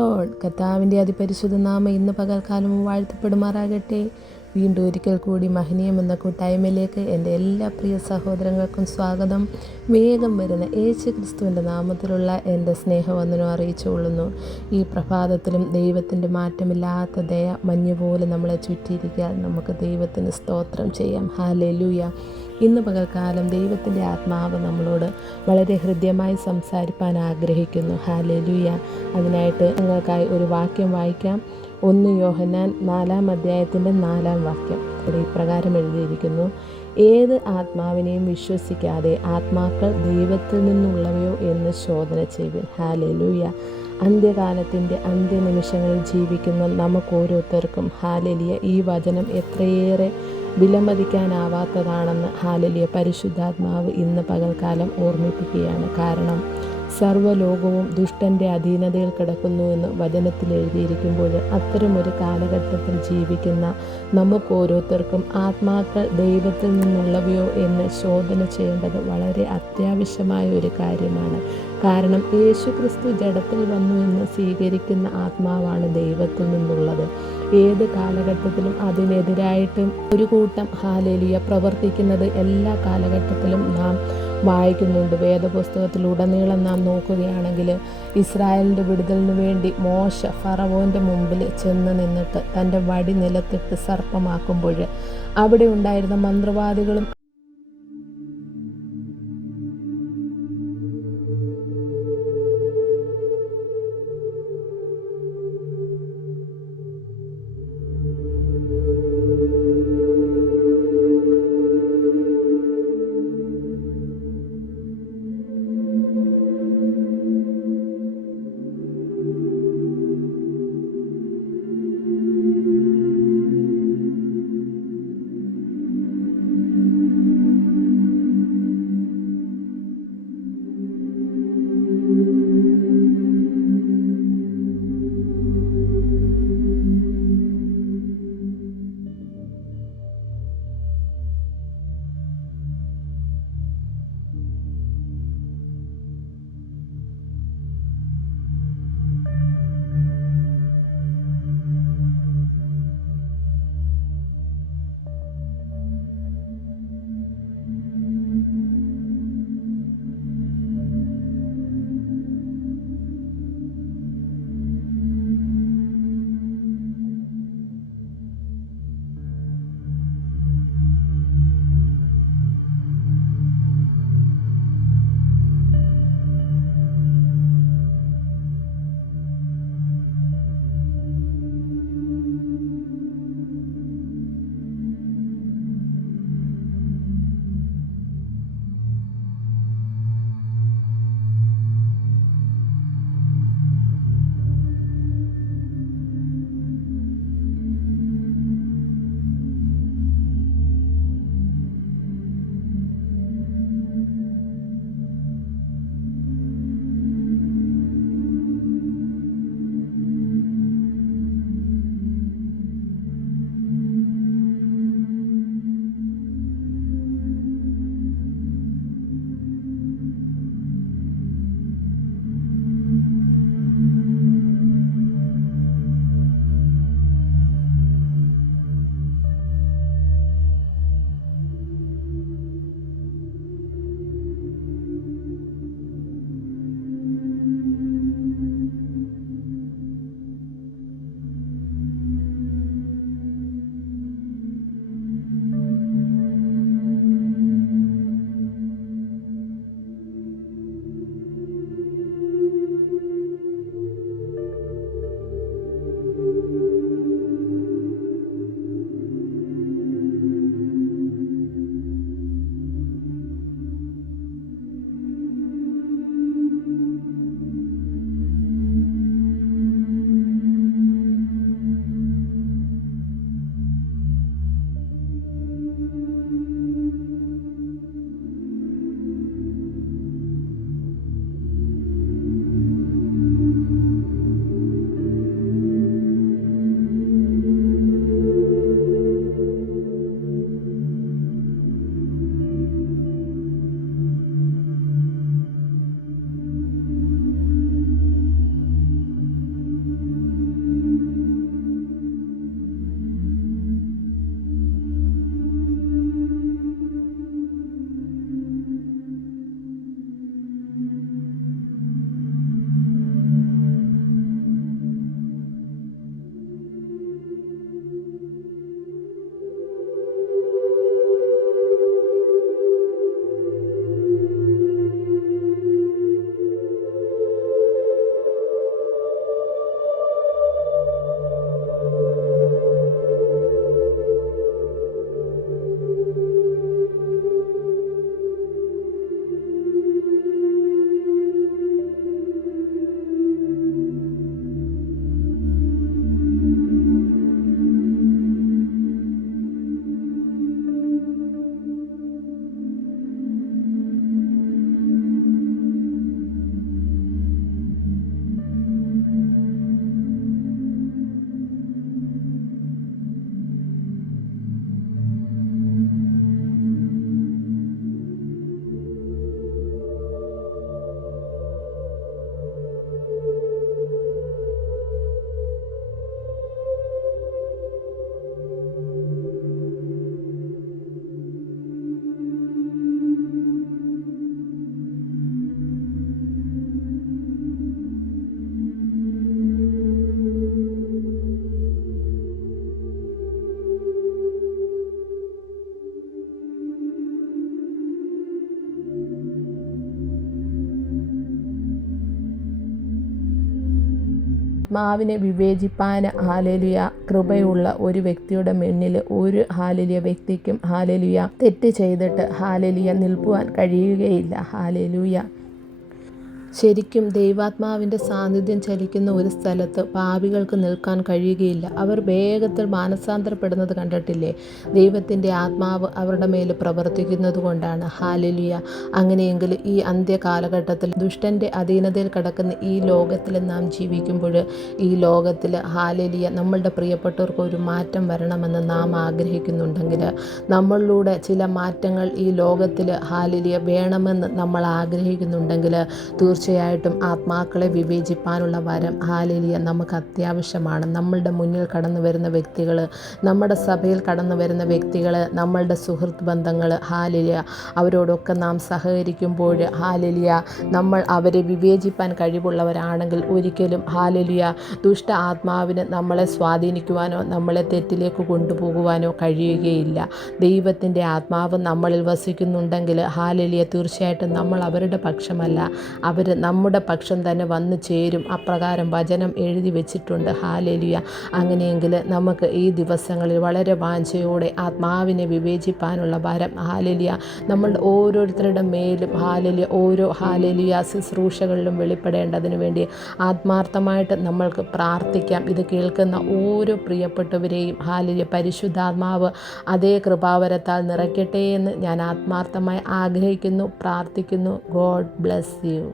Lord. കർത്താവിൻ്റെ അതിപരിശുദ്ധ നാമം ഇന്ന് പകൽക്കാലം വാഴ്ത്തപ്പെടുമാറാകട്ടെ. വീണ്ടും ഒരിക്കൽ കൂടി മഹനീയം എന്ന കൂട്ടായ്മയിലേക്ക് എൻ്റെ എല്ലാ പ്രിയ സഹോദരങ്ങൾക്കും സ്വാഗതം. വേഗം വരുന്ന യേശു ക്രിസ്തുവിൻ്റെ നാമത്തിലുള്ള എൻ്റെ സ്നേഹവന്ദനം അറിയിച്ചുകൊള്ളുന്നു. ഈ പ്രഭാതത്തിലും ദൈവത്തിൻ്റെ മാറ്റമില്ലാത്ത ദയ മഞ്ഞുപോലെ നമ്മളെ ചുറ്റിയിരിക്കാൻ നമുക്ക് ദൈവത്തിന് സ്തോത്രം ചെയ്യാം. ഹല്ലേലൂയ. ഇന്ന് പകൽക്കാലം ദൈവത്തിൻ്റെ ആത്മാവ് നമ്മളോട് വളരെ ഹൃദ്യമായി സംസാരിപ്പാൻ ആഗ്രഹിക്കുന്നു. ഹല്ലേലൂയ. അതിനായിട്ട് നിങ്ങൾക്കായി ഒരു വാക്യം വായിക്കാം. 1 യോഹന്നാൻ 4-ാം അധ്യായത്തിൻ്റെ 4-ാം വാക്യം. ഇവിടെ ഇപ്രകാരം എഴുതിയിരിക്കുന്നു: ഏത് ആത്മാവിനെയും വിശ്വസിക്കാതെ ആത്മാക്കൾ ദൈവത്തിൽ നിന്നുള്ളവയോ എന്ന് ശോധന ചെയ്യുവിൻ. ഹല്ലേലൂയ. അന്ത്യകാലത്തിൻ്റെ അന്ത്യനിമിഷങ്ങളിൽ ജീവിക്കുന്ന നമുക്ക് ഓരോരുത്തർക്കും ഹല്ലേലൂയ ഈ വചനം എത്രയേറെ വിലമതിക്കാനാവാത്തതാണെന്ന് ഹല്ലേലൂയ പരിശുദ്ധാത്മാവ് ഇന്ന് പകൽക്കാലം ഓർമ്മിപ്പിക്കുകയാണ്. കാരണം സർവ്വലോകവും ദുഷ്ടൻ്റെ അധീനതയിൽ കിടക്കുന്നുവെന്ന് വചനത്തിൽ എഴുതിയിരിക്കുമ്പോൾ അത്തരമൊരു കാലഘട്ടത്തിൽ ജീവിക്കുന്ന നമുക്ക് ഓരോരുത്തർക്കും ആത്മാക്കൾ ദൈവത്തിൽ നിന്നുള്ളവയോ എന്ന് ശോധന ചെയ്യേണ്ടത് വളരെ അത്യാവശ്യമായ ഒരു കാര്യമാണ്. കാരണം യേശുക്രിസ്തു ജഡത്തിൽ വന്നു എന്ന് സ്വീകരിക്കുന്ന ആത്മാവാണ് ദൈവത്തിൽ നിന്നുള്ളത്. ഏത് കാലഘട്ടത്തിലും അതിനെതിരായിട്ട് ഒരു കൂട്ടം ഹല്ലേലൂയ പ്രവർത്തിക്കുന്നത് എല്ലാ കാലഘട്ടത്തിലും നാം വായിക്കുന്നുണ്ട്. വേദപുസ്തകത്തിലുടനീളം നാം നോക്കുകയാണെങ്കിൽ ഇസ്രായേലിൻ്റെ വിടുതലിന് വേണ്ടി മോശ ഫറവോൻ്റെ മുമ്പിൽ ചെന്ന് നിന്നിട്ട് തൻ്റെ വടി നിലത്തിട്ട് സർപ്പമാക്കുമ്പോൾ അവിടെ ഉണ്ടായിരുന്ന മന്ത്രവാദികളും ആത്മാവിനെ വിവേചിപ്പാൻ ഹാലേലുയ കൃപയുള്ള ഒരു വ്യക്തിയുടെ മുന്നിൽ ഒരു ഹാലേലുയ വ്യക്തിക്കും ഹാലേലുയ തെറ്റ് ചെയ്തിട്ട് ഹാലേലുയ നിൽക്കുവാൻ കഴിയുകയില്ല. ഹാലേലുയ. ശരിക്കും ദൈവാത്മാവിൻ്റെ സാന്നിധ്യം ചലിക്കുന്ന ഒരു സ്ഥലത്ത് പാപികൾക്ക് നിൽക്കാൻ കഴിയുകയില്ല. അവർ വേഗത്തിൽ മാനസാന്തരപ്പെടുന്നത് കണ്ടിട്ടില്ലേ? ദൈവത്തിൻ്റെ ആത്മാവ് അവരുടെ മേൽ പ്രവർത്തിക്കുന്നത് കൊണ്ടാണ്. ഹാലേലുയ. അങ്ങനെയെങ്കിൽ ഈ അന്ത്യകാലഘട്ടത്തിൽ ദുഷ്ടൻ്റെ അധീനതയിൽ കിടക്കുന്ന ഈ ലോകത്തിൽ നാം ജീവിക്കുമ്പോൾ ഈ ലോകത്തിൽ ഹാലേലുയ നമ്മളുടെ പ്രിയപ്പെട്ടവർക്ക് ഒരു മാറ്റം വരണമെന്ന് നാം ആഗ്രഹിക്കുന്നുണ്ടെങ്കിൽ, നമ്മളിലൂടെ ചില മാറ്റങ്ങൾ ഈ ലോകത്തിൽ ഹാലേലുയ വേണമെന്ന് നമ്മൾ ആഗ്രഹിക്കുന്നുണ്ടെങ്കിൽ തീർച്ചയായിട്ടും ആത്മാക്കളെ വിവേചിപ്പാനുള്ള വരം ഹാലേലുയ നമുക്ക് അത്യാവശ്യമാണ്. നമ്മളുടെ മുന്നിൽ കടന്നു വരുന്ന വ്യക്തികൾ, നമ്മുടെ സഭയിൽ കടന്നു വരുന്ന വ്യക്തികൾ, നമ്മളുടെ സുഹൃത്ത് ബന്ധങ്ങൾ, ഹാലേലുയ അവരോടൊക്കെ നാം സഹകരിക്കുമ്പോൾ ഹാലേലുയ നമ്മൾ അവരെ വിവേചിപ്പാൻ കഴിവുള്ളവരാണെങ്കിൽ ഒരിക്കലും ഹാലേലുയ ദുഷ്ട ആത്മാവിന് നമ്മളെ സ്വാധീനിക്കുവാനോ നമ്മളെ തെറ്റിലേക്ക് കൊണ്ടുപോകുവാനോ കഴിയുകയില്ല. ദൈവത്തിൻ്റെ ആത്മാവ് നമ്മളിൽ വസിക്കുന്നുണ്ടെങ്കിൽ ഹാലേലുയ തീർച്ചയായിട്ടും നമ്മൾ അവരുടെ പക്ഷമല്ല, അവർ നമ്മുടെ പക്ഷം തന്നെ വന്നു ചേരും. അപ്രകാരം വചനം എഴുതി വെച്ചിട്ടുണ്ട്. ഹാലേലുയ. അങ്ങനെയെങ്കിൽ നമുക്ക് ഈ ദിവസങ്ങളിൽ വളരെ വാഞ്ചയോടെ ആത്മാവിനെ വിവേചിപ്പാനുള്ള വരം ഹാലേലുയ നമ്മളുടെ ഓരോരുത്തരുടെ മേലും ഹാലേലുയ ഓരോ ഹാലേലുയ ശുശ്രൂഷകളിലും വെളിപ്പെടേണ്ടതിന് വേണ്ടി ആത്മാർത്ഥമായിട്ട് നമ്മൾക്ക് പ്രാർത്ഥിക്കാം. ഇത് കേൾക്കുന്ന ഓരോ പ്രിയപ്പെട്ടവരെയും ഹാലേലുയ പരിശുദ്ധാത്മാവ് അതേ കൃപാവരത്താൽ നിറയ്ക്കട്ടെ എന്ന് ഞാൻ ആത്മാർത്ഥമായി ആഗ്രഹിക്കുന്നു, പ്രാർത്ഥിക്കുന്നു. God bless you.